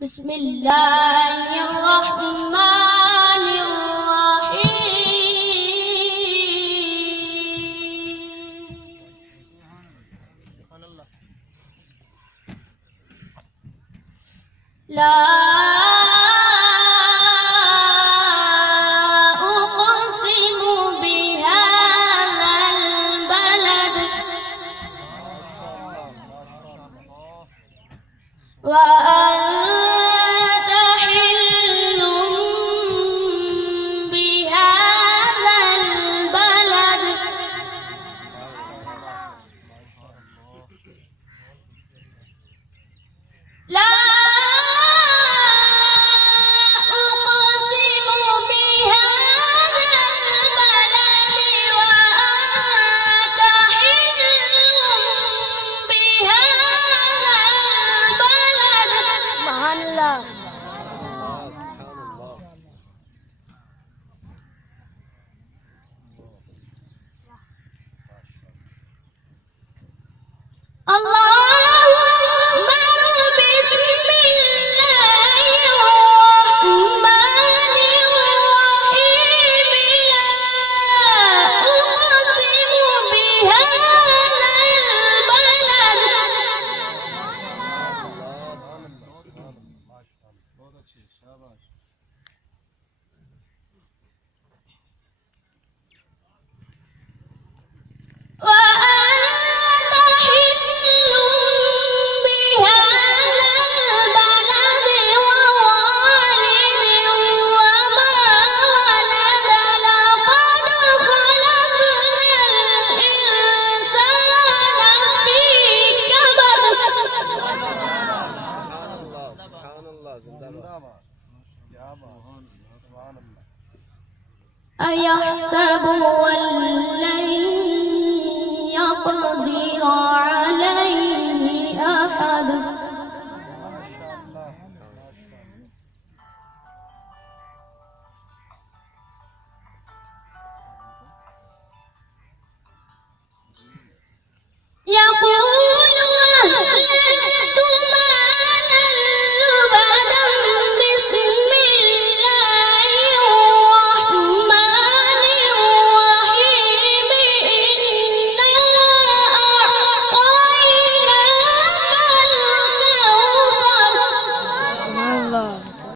بسم الله الرحمن الرحيم. لا أقسم بهذا البلد وأنت حل بهذا البلد لا أقسم بهذا البلد وأنت حل بهذا البلد. سبحان الله. الله أكبر. بسم الله الرحمن الرحيم. لا أقسم بهذا البلد وأنت حل بهذا البلد ووالد وما ولد. لقد خلقنا الإنسان في كبد. أيحسب أن لن